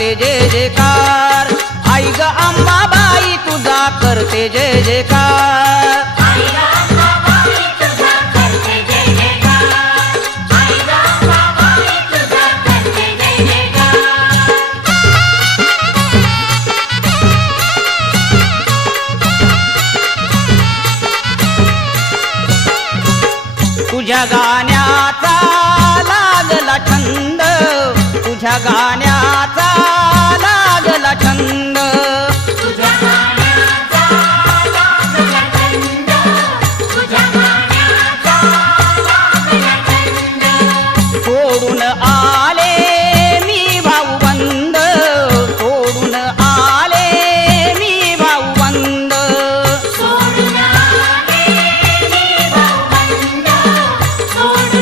करते जय जयकार आई ग अंबाबाई तुझा करते जय जयकार तुझ्या गाण्याचा लागला छंद तुझ्या गाण्या